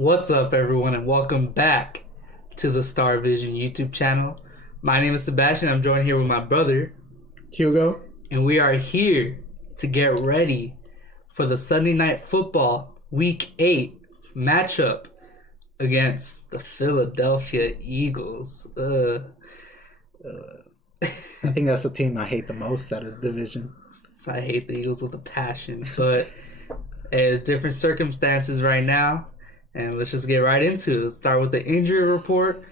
What's up, everyone, and welcome back to the Star Vision YouTube channel. My name is Sebastian. I'm joined here with my brother, Hugo. and we are here to get ready for the Sunday Night Football Week 8 matchup against the Philadelphia Eagles. I think that's the team I hate the most out of the division. So I hate the Eagles with a passion, but there's different circumstances right now. And let's just get right into it. Let's start with the injury report.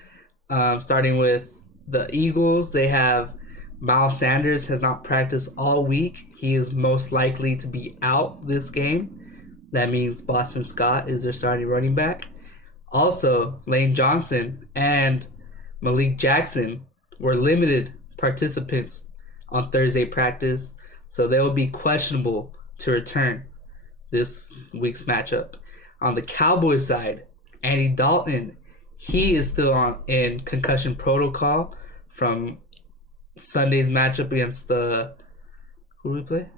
Starting with the Eagles, they have Miles Sanders has not practiced all week. He is most likely to be out this game. That means Boston Scott is their starting running back. Also, Lane Johnson and Malik Jackson were limited participants on Thursday practice, so they will be questionable to return this week's matchup. On the Cowboys side, Andy Dalton, he is still in concussion protocol from Sunday's matchup against the who do we play?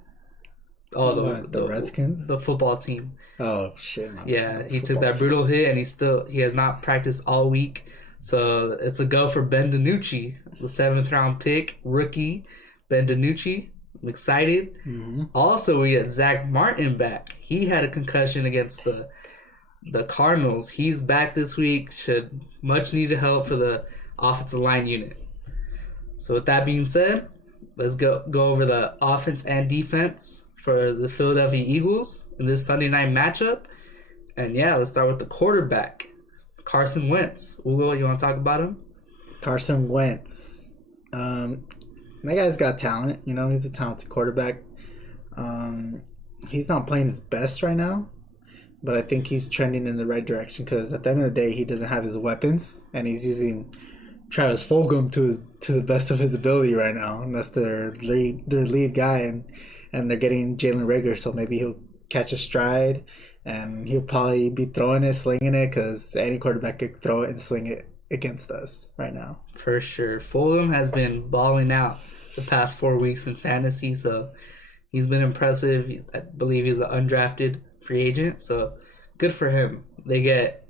The Redskins, the football team. Oh shit! Yeah, he took that brutal hit, and he has not practiced all week. So it's a go for Ben DiNucci, the 7th round pick, rookie Ben DiNucci. I'm excited. Mm-hmm. Also, we get Zach Martin back. He had a concussion against the Cardinals. He's back this week. Should much needed help for the offensive line unit. So with that being said, let's go over the offense and defense for the Philadelphia Eagles in this Sunday night matchup. And yeah, let's start with the quarterback, Carson Wentz. Hugo, you want to talk about him? Carson Wentz. That guy's got talent. You know, he's a talented quarterback. He's not playing his best right now, but I think he's trending in the right direction because at the end of the day, he doesn't have his weapons, and he's using Travis Fulgham to the best of his ability right now, and that's their lead guy, and they're getting Jalen Reagor, so maybe he'll catch a stride, and he'll probably be throwing it, slinging it, because any quarterback could throw it and sling it against us right now. For sure. Fulgham has been balling out the past 4 weeks in fantasy, so he's been impressive. I believe he's an undrafted free agent, so good for him. They get,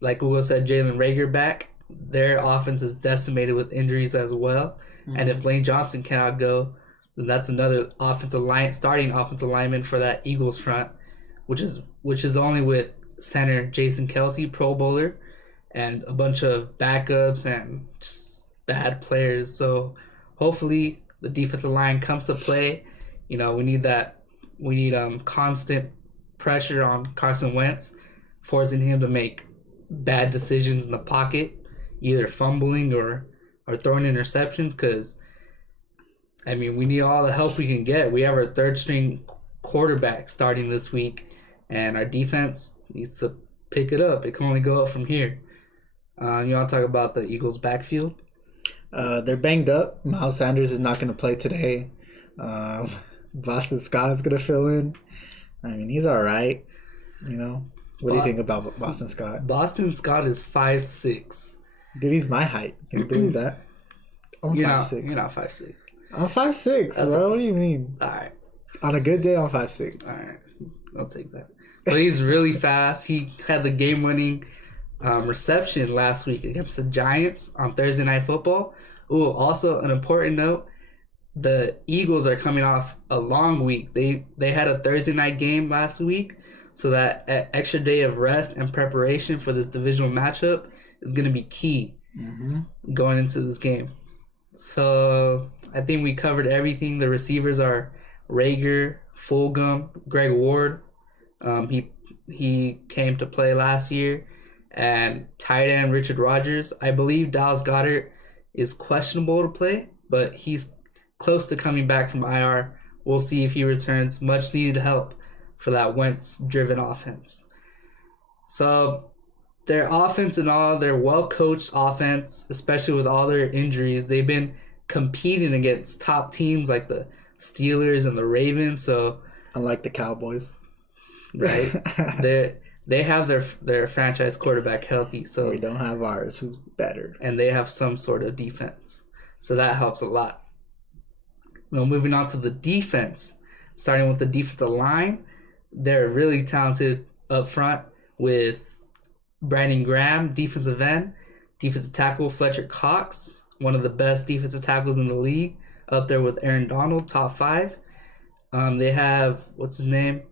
like Hugo said, Jalen Reagor back. Their offense is decimated with injuries as well. Mm-hmm. And if Lane Johnson cannot go, then that's another starting offensive lineman for that Eagles front, which is only with center Jason Kelce, Pro Bowler, and a bunch of backups and just bad players. So hopefully the defensive line comes to play. You know, we need constant pressure on Carson Wentz, forcing him to make bad decisions in the pocket, either fumbling or throwing interceptions, because I mean, we need all the help we can get. We have our third string quarterback starting this week, and our defense needs to pick it up. It can only go up from here. You want to talk about the Eagles' backfield? They're banged up. Miles Sanders is not going to play today. Boston Scott is going to fill in. I mean, he's all right. You know, what do you think about Boston Scott? Boston Scott is 5'6". Dude, he's my height. Can you believe that? I'm 5'6". You're not 5'6". I'm 5'6", bro. Awesome. What do you mean? All right. On a good day, I'm 5'6". All right. I'll take that. But he's really fast. He had the game-winning reception last week against the Giants on Thursday Night Football. Ooh, also an important note, the Eagles are coming off a long week. They had a Thursday night game last week, so that extra day of rest and preparation for this divisional matchup is going to be key going into this game. So I think we covered everything. The receivers are Reagor, Fulgham, Greg Ward. He came to play last year. And tight end Richard Rodgers. I believe Dallas Goedert is questionable to play, but he's close to coming back from IR. We'll see if he returns. Much needed help for that Wentz-driven offense. So their offense and all, their well-coached offense, especially with all their injuries, they've been competing against top teams like the Steelers and the Ravens. So unlike the Cowboys, right? They have their franchise quarterback healthy, so we don't have ours, who's better, and they have some sort of defense, so that helps a lot. Now, moving on to the defense, starting with the defensive line, they're really talented up front with Brandon Graham, defensive end. Defensive tackle Fletcher Cox, one of the best defensive tackles in the league, up there with Aaron Donald, top five. They have, what's his name?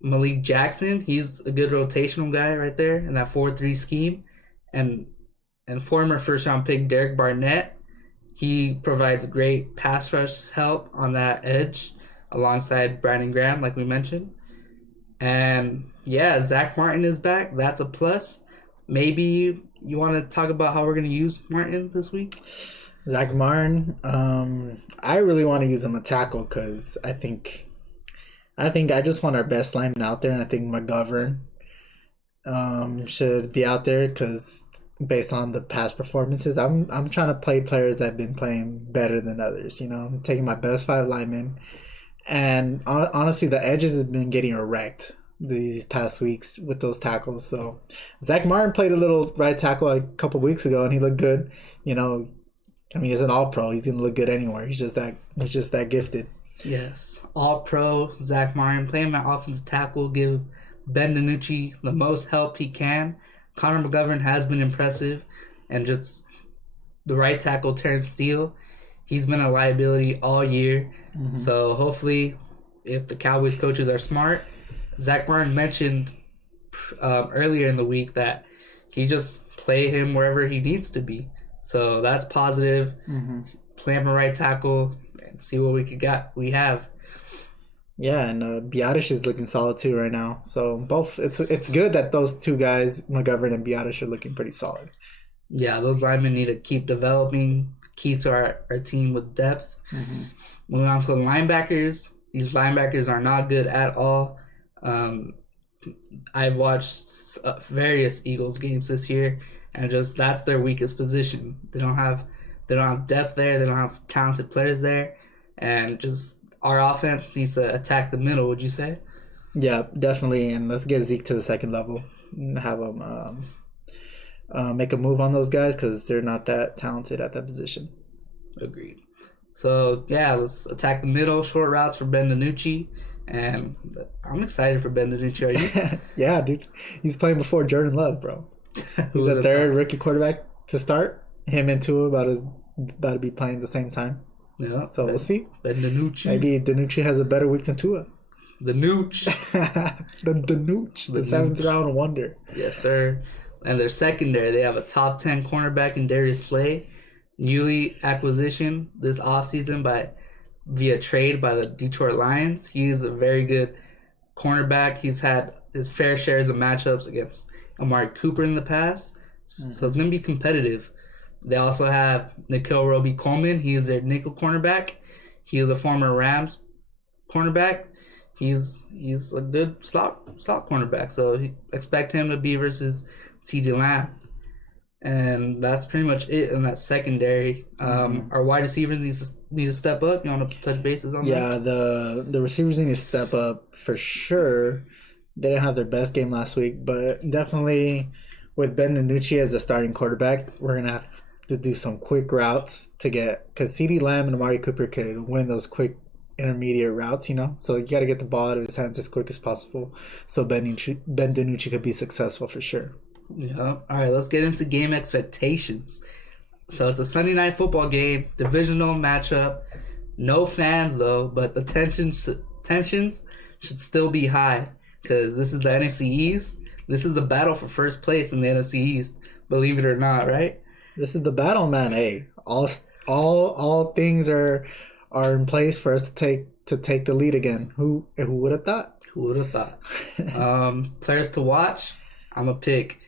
Malik Jackson. He's a good rotational guy right there in that 4-3 scheme. And former first round pick Derek Barnett. He provides great pass rush help on that edge alongside Brandon Graham, like we mentioned. And yeah, Zach Martin is back. That's a plus. Maybe you want to talk about how we're going to use Martin this week? Zach Martin, I really want to use him a tackle because I think I just want our best lineman out there, and I think McGovern should be out there because based on the past performances, I'm trying to play players that have been playing better than others. I'm taking my best 5 linemen, and honestly, the edges have been getting wrecked these past weeks with those tackles. So Zach Martin played a little right tackle a couple weeks ago, and he looked good. He's an all-pro. He's gonna look good anywhere. He's just that gifted. Yes, all-pro Zach Martin playing my offensive tackle. Give Ben DiNucci the most help he can. Connor McGovern has been impressive, and just the right tackle Terrence Steele. He's been a liability all year. Mm-hmm. So hopefully, if the Cowboys coaches are smart, Zach Martin mentioned earlier in the week that he just play him wherever he needs to be. So that's positive. Mm-hmm. Play him a right tackle and see what we have. Yeah, and Biotish is looking solid too right now. So both, it's good that those two guys, McGovern and Biotish, are looking pretty solid. Yeah, those linemen need to keep developing. Key to our team with depth. Mm-hmm. Moving on to the linebackers. These linebackers are not good at all. I've watched various Eagles games this year, and just that's their weakest position. They don't have depth there. They don't have talented players there, and just our offense needs to attack the middle. Would you say? Yeah, definitely. And let's get Zeke to the second level and have him make a move on those guys because they're not that talented at that position. Agreed. So yeah, let's attack the middle. Short routes for Ben DiNucci. And I'm excited for Ben DiNucci. Are you? Yeah, dude. He's playing before Jordan Love, bro. He's the third rookie quarterback to start. Him and Tua about to be playing at the same time. Yeah. So we'll see. Ben DiNucci. Maybe DiNucci has a better week than Tua. The Nooch. the Nooch. The 7th round wonder. Yes, sir. And their secondary, they have a top 10 cornerback in Darius Slay. Newly acquisition this offseason via trade by the Detroit Lions. He's a very good cornerback. He's had his fair shares of matchups against Amari Cooper in the past. So it's going to be competitive. They also have Nikhil Roby-Coleman. He is their nickel cornerback. He is a former Rams cornerback. He's a good slot cornerback. So expect him to be versus CeeDee Lamb. And that's pretty much it in that secondary. Our wide receivers need to step up. You want to touch bases on that? Yeah, the receivers need to step up for sure. They didn't have their best game last week, but definitely with Ben DiNucci as a starting quarterback, we're going to have to do some quick routes to get, because CeeDee Lamb and Amari Cooper could win those quick intermediate routes, So you got to get the ball out of his hands as quick as possible so Ben DiNucci could be successful for sure. Yeah. All right, let's get into game expectations. So it's a Sunday night football game, divisional matchup. No fans though, but the tensions should still be high because this is the NFC East. This is the battle for first place in the NFC East. Believe it or not, right? This is the battle, man. Hey, all things are in place for us to take the lead again. Who would have thought? Who would have thought? Players to watch. I'm gonna pick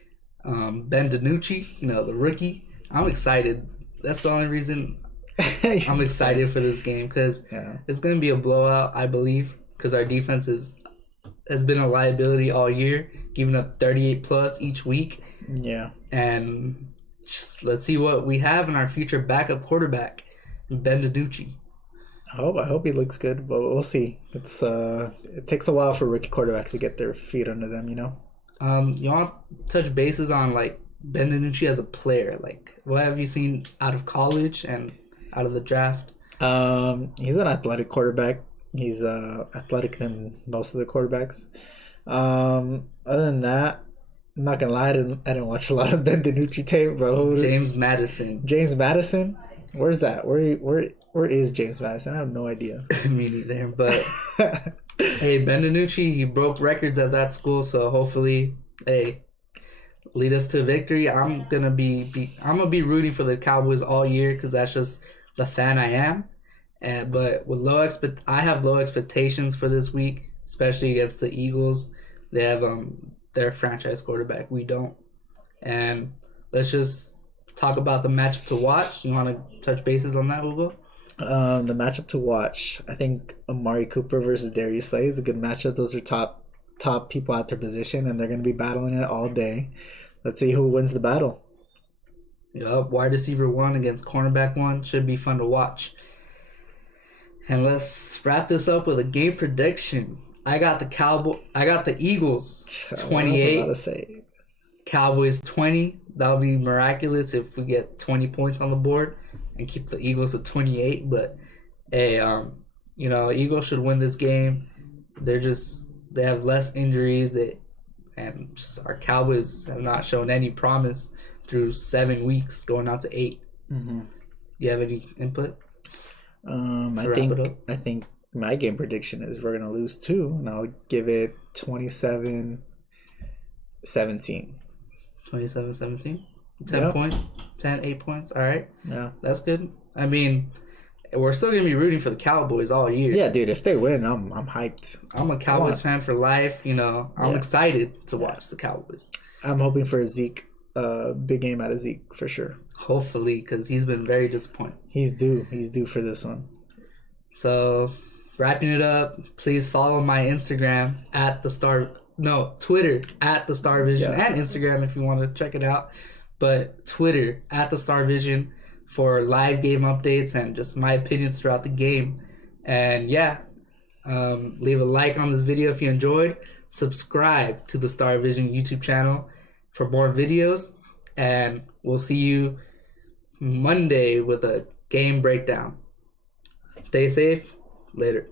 Ben DiNucci, the rookie. I'm excited. That's the only reason I'm excited for this game because it's going to be a blowout, I believe, because our defense has been a liability all year, giving up 38 plus each week. Yeah. And just let's see what we have in our future backup quarterback, Ben DiNucci. I hope he looks good, but we'll see. It takes a while for rookie quarterbacks to get their feet under them, You want to touch bases on Ben DiNucci as a player? What have you seen out of college and out of the draft? He's an athletic quarterback. He's athletic than most of the quarterbacks. Other than that, I'm not gonna lie, I didn't watch a lot of Ben DiNucci tape, bro. James Madison. James Madison? Where's that? Where is James Madison? I have no idea. Me neither. But hey, Ben DiNucci, he broke records at that school, so hopefully, hey, lead us to victory. I'm gonna be rooting for the Cowboys all year because that's just the fan I am. But with I have low expectations for this week, especially against the Eagles. They have their franchise quarterback. We don't. And let's just talk about the matchup to watch. You want to touch bases on that, Hugo? The matchup to watch, I think Amari Cooper versus Darius Slay is a good matchup. Those are top people at their position, and they're going to be battling it all day. Let's see who wins the battle. Yup, wide receiver 1 against cornerback 1 should be fun to watch. And let's wrap this up with a game prediction. I got the Eagles 28. Cowboys 20. That'll be miraculous if we get 20 points on the board and keep the Eagles at 28. But hey, Eagles should win this game. They have less injuries. Our Cowboys have not shown any promise through 7 weeks, going out to 8. Mm-hmm. Do you have any input? I think my game prediction is we're gonna lose 2, and I'll give it 27-17. 27-17? 10 points? 8 points? All right. Yeah. That's good. I mean, we're still going to be rooting for the Cowboys all year. Yeah, dude. If they win, I'm hyped. I'm a Cowboys fan for life. I'm excited to watch the Cowboys. I'm hoping for a Zeke, big game out of Zeke for sure. Hopefully, because he's been very disappointing. He's due for this one. So, wrapping it up, please follow my Instagram Twitter at the Star Vision, and Instagram if you want to check it out. But Twitter at the Star Vision for live game updates and just my opinions throughout the game. And leave a like on this video if you enjoyed. Subscribe to the Star Vision YouTube channel for more videos. And we'll see you Monday with a game breakdown. Stay safe. Later.